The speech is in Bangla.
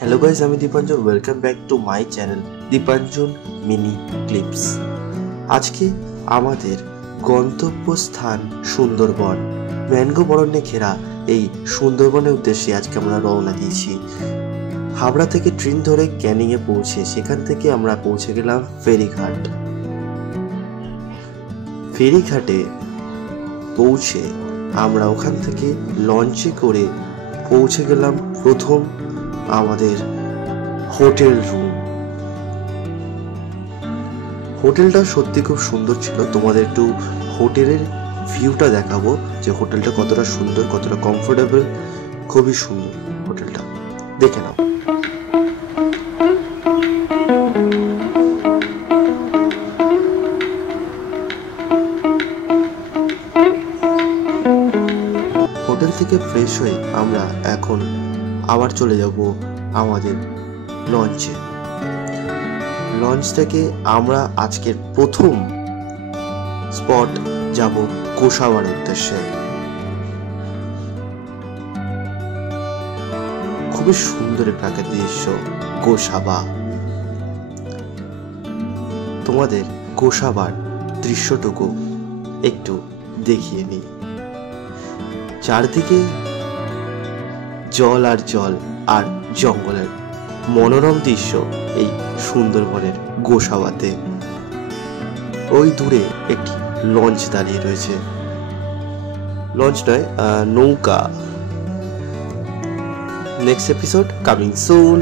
হ্যালো গাইস, আমি Dipanjan. Welcome back to my channel Dipanjan mini clips. আজকে আমাদের গন্তব্যস্থান সুন্দরবন। ম্যানগ্রোভ অরণ্যে ঘেরা এই সুন্দরবনের উদ্দেশ্যে আজকে আমরা রওনা দিয়েছি। হাবড়া থেকে ট্রেন ধরে ক্যানিংয়ে পৌঁছে সেখান থেকে আমরা পৌঁছে গেলাম ফেরিঘাট। ফেরিঘাটে পৌঁছে আমরা ওখান থেকে লঞ্চে করে পৌঁছে গেলাম প্রথম আমাদের হোটেল রুম। হোটেলটা সত্যি খুব সুন্দর ছিল। তোমাদের একটু হোটেলের ভিউটা দেখাবো যে হোটেলটা কতটা সুন্দর, কতটা কমফোর্টেবল। খুবই সুন্দর হোটেলটা, দেখে নাও। হোটেল থেকে ফ্রেশ হয়ে আমরা এখন আবার চলে যাব আমাদের লঞ্চে। লঞ্চ থেকে আমরা আজকের প্রথম স্পট যাব গোসাবার উদ্দেশ্যে। খুবই সুন্দর প্রাকৃতিক দৃশ্য গোসাবা। তোমাদের গোসাবার দৃশ্যটুকু একটু দেখিয়ে নিই। চারদিকে জল আর জল আর জঙ্গলের মনোরম দৃশ্য এই সুন্দরবনের গোসাবাতে। ওই দূরে একটি লঞ্চ দাঁড়িয়ে রয়েছে, লঞ্চ নয়, নৌকা। Next episode coming soon.